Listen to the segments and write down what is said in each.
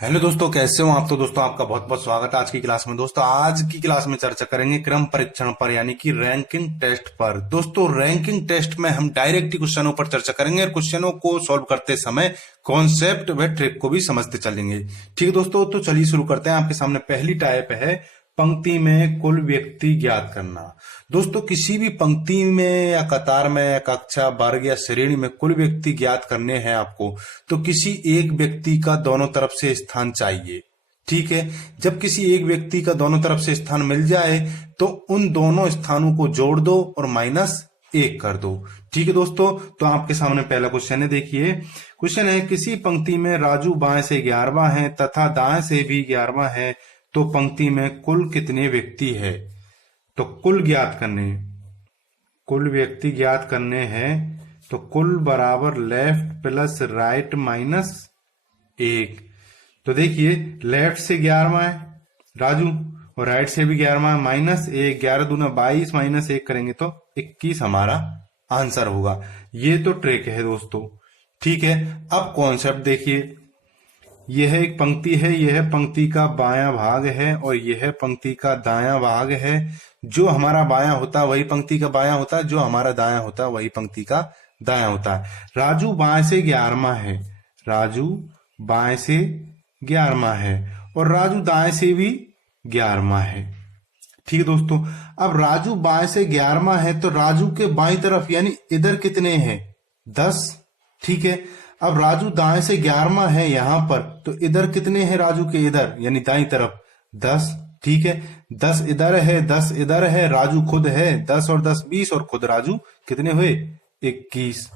Hello दोस्तों, कैसे हो आप। तो दोस्तों आपका बहुत बहुत स्वागत है आज की क्लास में। दोस्तों आज की क्लास में चर्चा करेंगे क्रम परीक्षण पर, यानी कि रैंकिंग टेस्ट पर। दोस्तों रैंकिंग टेस्ट में हम डायरेक्ट ही क्वेश्चनों पर चर्चा करेंगे और क्वेश्चनों को सॉल्व करते समय कॉन्सेप्ट व ट्रिक को भी समझते चलेंगे। ठीक है दोस्तों, तो चलिए शुरू करते हैं। आपके सामने पहली टाइप है पंक्ति में कुल व्यक्ति ज्ञात करना। दोस्तों किसी भी पंक्ति में या कतार में या कक्षा वर्ग या श्रेणी में कुल व्यक्ति ज्ञात करने हैं आपको, तो किसी एक व्यक्ति का दोनों तरफ से स्थान चाहिए। ठीक है, जब किसी एक व्यक्ति का दोनों तरफ से स्थान मिल जाए तो उन दोनों स्थानों को जोड़ दो और -1 कर दो। ठीक है दोस्तों, तो आपके सामने पहला क्वेश्चन है। देखिए क्वेश्चन है, किसी पंक्ति में राजू बाएं से 11वां है तथा दाएं से भी 11वां है, तो पंक्ति में कुल कितने व्यक्ति है। तो कुल व्यक्ति ज्ञात करने हैं, तो कुल बराबर लेफ्ट प्लस राइट -1। तो देखिए लेफ्ट से 11वां है राजू और राइट से भी 11वां है, -1, 11 दूना 22 -1 करेंगे तो 21 हमारा आंसर होगा। ये तो ट्रिक है दोस्तों। ठीक है, अब कॉन्सेप्ट देखिए, यह एक पंक्ति है, यह पंक्ति का बायां भाग है और यह पंक्ति का दायां भाग है। जो हमारा बायां होता है वही पंक्ति का बायां होता है, जो हमारा दायां होता है वही पंक्ति का दायां होता है। राजू बाएं से 11वां है, राजू बाएं से 11वां है और राजू दाएं से भी 11वां है। ठीक है दोस्तों, अब राजू बाएं से 11वां है तो राजू के बाईं तरफ यानी इधर कितने हैं, 10। ठीक है, अब राजू दाएं से 11वां है यहां पर, तो इधर कितने हैं राजू के, इधर यानी दाईं तरफ 10। ठीक है, 10 इधर है 10 इधर है, राजू खुद है 10 और 10 20 और खुद राजू कितने हुए 21।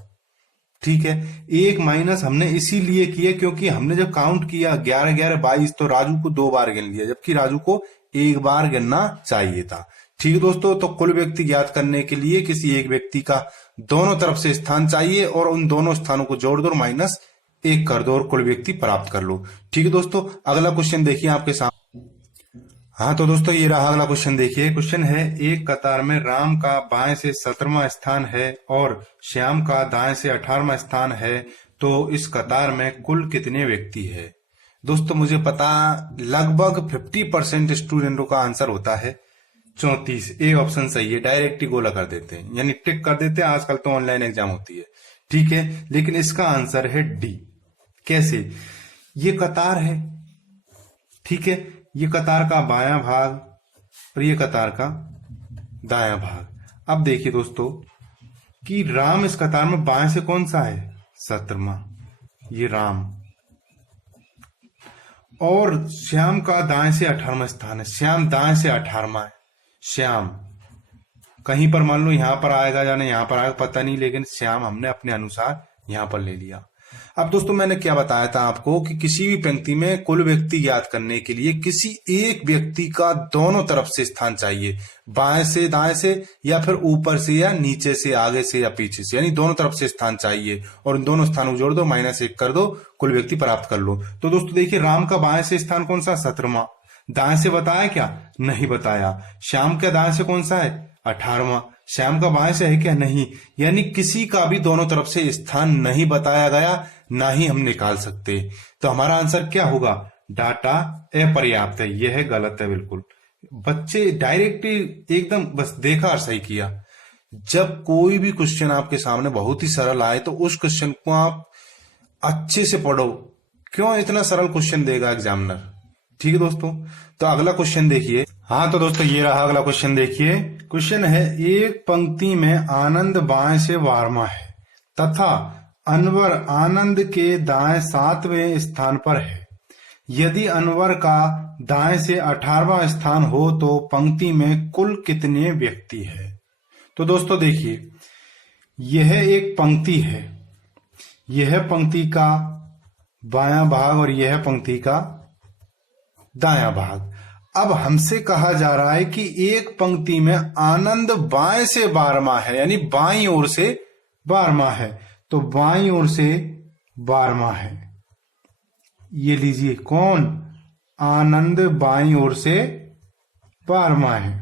ठीक है, एक माइनस हमने इसीलिए किया क्योंकि हमने जब काउंट किया 11 11 22 तो राजू को 2 बार गिन लिया, जबकि राजू को 1 बार गिनना चाहिए था। ठीक है दोस्तों, तो कुल व्यक्ति ज्ञात करने के लिए किसी एक व्यक्ति का दोनों तरफ से स्थान चाहिए और उन दोनों स्थानों को जोड़ दो और -1 कर दो और कुल व्यक्ति प्राप्त कर लो। ठीक है दोस्तों, अगला क्वेश्चन देखिए आपके सामने। हाँ तो दोस्तों ये रहा अगला क्वेश्चन। देखिए क्वेश्चन है, एक कतार में राम का बाएं से 17वां स्थान है और श्याम का दाएं से 18वां स्थान है, तो इस कतार में कुल कितने व्यक्ति है। दोस्तों मुझे पता लगभग 50% स्टूडेंटों का आंसर होता है 34। ए ऑप्शन सही है, डायरेक्ट ही गोला कर देते हैं यानी टिक कर देते हैं। आजकल तो ऑनलाइन एग्जाम होती है। ठीक है, लेकिन इसका आंसर है डी। कैसे, ये कतार है, ठीक है, ये कतार का बायां भाग और ये कतार का दायां भाग। अब देखिए दोस्तों कि राम इस कतार में बाएं से कौन सा है, 17वां, ये राम, और श्याम का दाएं से 18वां स्थान है, श्याम दाएं से 18वां है। श्याम कहीं पर मान लो यहां पर आएगा या नहीं यहां पर आएगा पता नहीं, लेकिन श्याम हमने अपने अनुसार यहां पर ले लिया। अब दोस्तों मैंने क्या बताया था आपको कि किसी भी पंक्ति में कुल व्यक्ति ज्ञात करने के लिए किसी एक व्यक्ति का दोनों तरफ से स्थान चाहिए, बाएं से दाएं से या फिर ऊपर से या नीचे से, आगे से या पीछे से, यानी दोनों तरफ से स्थान चाहिए और उन दोनों स्थानों को जोड़ दो, -1 कर दो, कुल व्यक्ति प्राप्त कर लो। तो दोस्तों देखिए राम का बाएं से स्थान कौन सा, 17वां। दाएं से बताया क्या, नहीं बताया। श्याम का दाएं से कौन सा है, 18वां। श्याम का बाएं से है क्या, नहीं। यानी किसी का भी दोनों तरफ से स्थान नहीं बताया गया, ना ही हम निकाल सकते। तो हमारा आंसर क्या होगा, डाटा अपर्याप्त है। यह है गलत है बिल्कुल। बच्चे डायरेक्ट एकदम बस देखा और सही किया। जब कोई भी क्वेश्चन आपके सामने बहुत ही सरल आए तो उस क्वेश्चन को आप अच्छे से पढ़ो। क्यों इतना सरल क्वेश्चन देगा एग्जामिनर। ठीक है दोस्तों, तो अगला क्वेश्चन देखिए। हाँ तो दोस्तों ये रहा अगला क्वेश्चन। देखिए क्वेश्चन है, एक पंक्ति में आनंद बाएं से 12वां है तथा अनवर आनंद के दाएं 7वें स्थान पर है। यदि अनवर का दाएं से 18वां स्थान हो तो पंक्ति में कुल कितने व्यक्ति है। तो दोस्तों देखिए यह एक पंक्ति है, यह पंक्ति का बायां भाग और यह पंक्ति का दायां भाग। अब हमसे कहा जा रहा है कि एक पंक्ति में आनंद बाएं से 12वां है, यानी बाईं ओर से 12वां है, तो बाईं ओर से 12वां है। ये लीजिए कौन, आनंद बाईं ओर से 12वां है।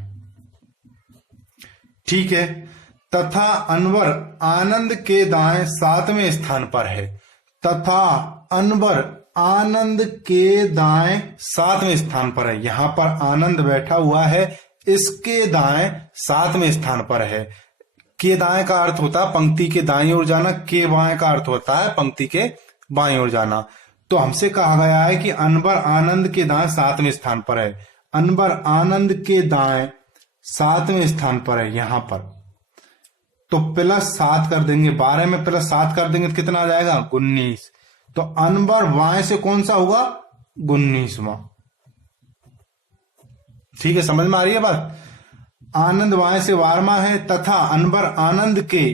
ठीक है, तथा अनवर आनंद के दाएं 7वें स्थान पर है, तथा अनवर आनंद के दाएं 7वें स्थान पर है। यहां पर आनंद बैठा हुआ है, इसके दाएं 7वें स्थान पर है। के दाएं का अर्थ होता है पंक्ति के दाईं ओर जाना, के बाएं का अर्थ होता है पंक्ति के बाईं ओर जाना। तो हमसे कहा गया है कि अनवर आनंद के दाएं 7वें स्थान पर है। अनवर आनंद के दाएं 7वें स्थान पर है यहां पर। तो +7 कर देंगे, 12 में +7 कर देंगे तो कितना आ जाएगा 19। तो अनवर बाएं से कौन सा होगा 19वां। ठीक है, समझ में आ रही है बात। आनंद बाएं से 12वां है तथा अनवर आनंद के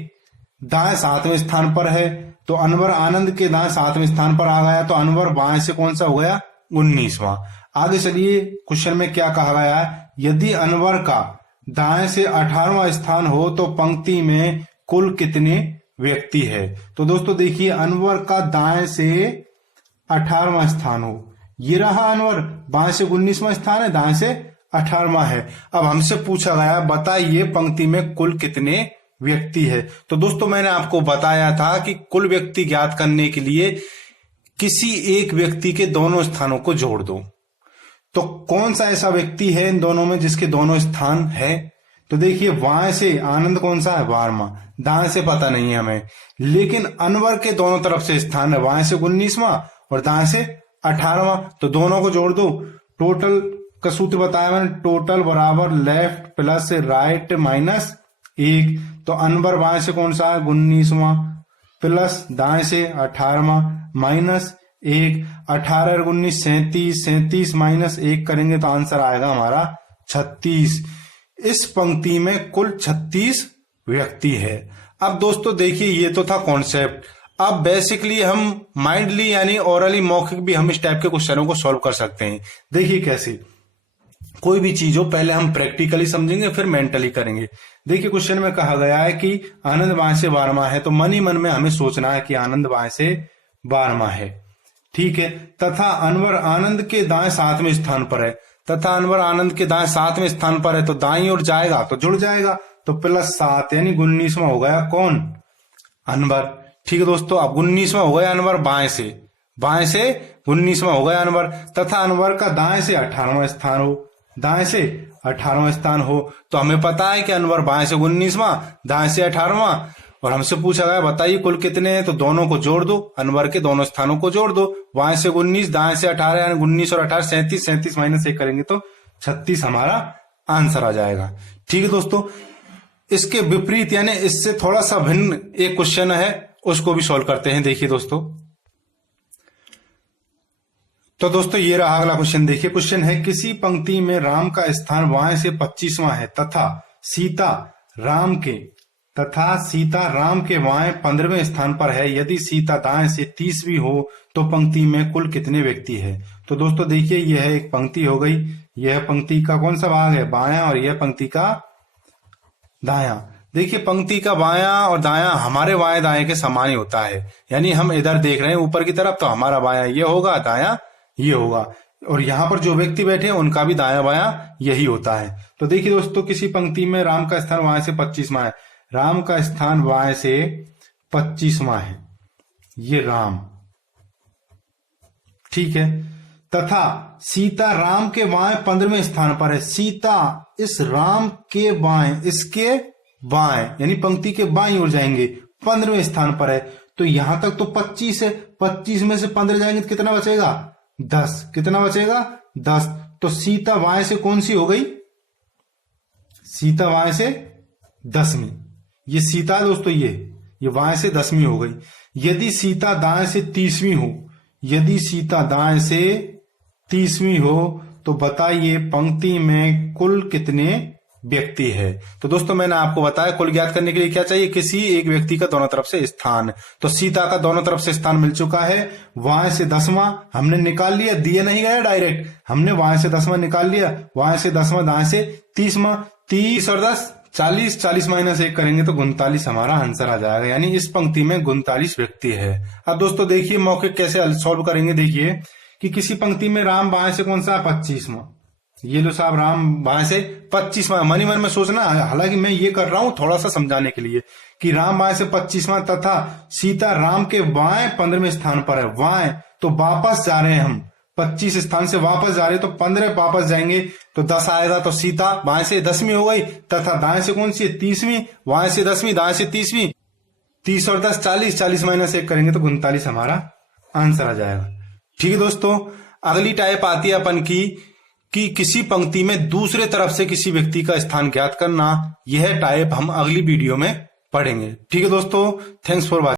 दाएं 7वें स्थान पर है। तो अनवर आनंद के दाएं 7वें स्थान पर आ गया, तो अनवर बाएं से कौन सा हो गया 19वां। आगे चलिए, क्वेश्चन में क्या कहा गया है, यदि अनवर का दाएं से 18वां स्थान हो तो पंक्ति में कुल कितने व्यक्ति है। तो दोस्तों देखिए, अनवर का दाएं से 18वां स्थान हो, ये रहा अनवर, बाएं से 19वां स्थान है, दाएं से 18वां है। अब हमसे पूछा गया बताइए पंक्ति में कुल कितने व्यक्ति है। तो दोस्तों मैंने आपको बताया था कि कुल व्यक्ति ज्ञात करने के लिए किसी एक व्यक्ति के दोनों स्थानों को जोड़ दो। तो कौन सा ऐसा व्यक्ति है इन दोनों में जिसके दोनों स्थान है। तो देखिए, बाएं से आनंद कौन सा है 12वां, दाएं से पता नहीं है हमें, लेकिन अनवर के दोनों तरफ से स्थान है, बाएं से 19वां और दाएं से 18वां। तो दोनों को जोड़ दो। टोटल का सूत्र बताया मैंने, टोटल बराबर लेफ्ट प्लस राइट माइनस 1। तो अनवर बाएं से कौन सा है 19वां प्लस दाएं से 18वां माइनस 1। 18 और 19 37, 37 माइनस 1 करेंगे तो आंसर आएगा हमारा 36। इस पंक्ति में कुल 36 व्यक्ति है। अब दोस्तों देखिए, ये तो था कॉन्सेप्ट। अब बेसिकली हम माइंडली यानी ओरली मौखिक भी हम इस टाइप के क्वेश्चनों को सॉल्व कर सकते हैं। देखिए कैसे, कोई भी चीज हो पहले हम प्रैक्टिकली समझेंगे फिर मेंटली करेंगे। देखिए क्वेश्चन में कहा गया है कि आनंद बाएं से 12वां है, तो मन ही मन में हमें सोचना है कि आनंद बाएं से 12वां है। ठीक है, तथा अनवर आनंद के दाएं 7वें स्थान पर है, तथा अनवर आनंद के दाएं 7वें स्थान पर है, तो दाईं ओर जाएगा तो जुड़ जाएगा, तो +7 यानी 19वां हो गया कौन अनवर। ठीक है दोस्तों, अब 19वां हो गया अनवर बाएं से 19वां हो गया अनवर, तथा अनवर का दाएं से 18वां स्थान हो, दाएं से 18वां स्थान हो। तो हमें पता है कि अनवर बाएं से 19वां, दाएं से 18वां, और हमसे पूछा गया बताइए कुल कितने हैं। तो दोनों को जोड़ दो, अनवर के दोनों स्थानों को जोड़ दो, बाएं से 19 दाएं से 18 यानी 19 और 18 37, 37 माइनस 1 करेंगे तो 36 हमारा आंसर आ जाएगा। ठीक है दोस्तों, इसके विपरीत यानी इससे थोड़ा सा भिन्न एक क्वेश्चन है, उसको भी सॉल्व करते हैं। देखिए दोस्तों, तो दोस्तों ये रहा अगला क्वेश्चन। देखिए क्वेश्चन है, किसी पंक्ति में राम का स्थान बाएं से 25वां है तथा सीता राम के बाएं 15वें स्थान पर है। यदि सीता दाएं से 30वीं हो तो पंक्ति में कुल कितने व्यक्ति है। तो दोस्तों देखिए, यह एक पंक्ति हो गई, यह पंक्ति का कौन सा भाग है बायां, और यह पंक्ति का दायां। देखिए पंक्ति का बायां और दायां हमारे बाएं दाएं के समान ही होता है, यानी हम इधर देख रहे हैं ऊपर की तरफ, तो हमारा बायां ये होगा, दायां ये होगा, और यहां पर जो व्यक्ति बैठे हैं उनका भी दायां बायां यही होता है। तो देखिए दोस्तों, किसी पंक्ति में राम का स्थान बाएं से 25वां है, राम का स्थान बाएं से 25वां है, ये राम, ठीक है, तथा सीता राम के बाएं 15वें स्थान पर है। सीता इस राम के बाएं, इसके बाएं यानी पंक्ति के बाईं ओर जाएंगे, 15वें स्थान पर है। तो यहां तक तो 25 है, 25 में से 15 जाएंगे तो कितना बचेगा 10। कितना बचेगा 10। तो सीता बाएं से कौन सी हो गई, सीता बाएं से 10वीं, ये सीता है दोस्तों, ये बाएं से 10वीं हो गई। यदि सीता दाएं से 30वीं हो, यदि सीता दाएं से 30वीं हो तो बताइए पंक्ति में कुल कितने व्यक्ति है। तो दोस्तों मैंने आपको बताया कुल ज्ञात करने के लिए क्या चाहिए, किसी एक व्यक्ति का दोनों तरफ से स्थान। तो सीता का दोनों तरफ से स्थान मिल चुका है, बाएं से 10वां हमने निकाल लिया, दिए नहीं गया डायरेक्ट, हमने बाएं से 10वां निकाल लिया, बाएं से 10वां, दाएं से 30वां, 30 और 10 40, 40 माइनस 1 करेंगे तो 39 हमारा आंसर आ जाएगा, यानी इस पंक्ति में 39 व्यक्ति है। अब दोस्तों देखिए मौखिक कैसे सॉल्व करेंगे। देखिए कि किसी पंक्ति में राम बाएं से कौन सा 25वां, ये लो साहब राम बाएं से 25वां, मन ही मन में सोचना, हालांकि मैं ये कर रहा हूं थोड़ा सा समझाने के लिए कि राम बाएं से 25वां तथा सीता राम के बाएं 15वें स्थान पर है, बाएं तो वापस जा रहे हैं हम 25 स्थान से वापस जा रहे हैं, तो 15 वापस जाएंगे तो 10 आएगा, तो सीता बाएं से 10वीं हो गई, तथा दाएं से कौन सी है 30वीं, बाएं से 10वीं, दाएं से 30वीं, 30 और 10 40, 40 माइनस 1 करेंगे तो 39 हमारा आंसर आ जाएगा। ठीक है दोस्तों, अगली टाइप आती है अपन की कि किसी पंक्ति में दूसरे तरफ से किसी व्यक्ति का स्थान ज्ञात करना। यह टाइप हम अगली वीडियो में पढ़ेंगे। ठीक है दोस्तों, थैंक्स फॉर वॉचिंग।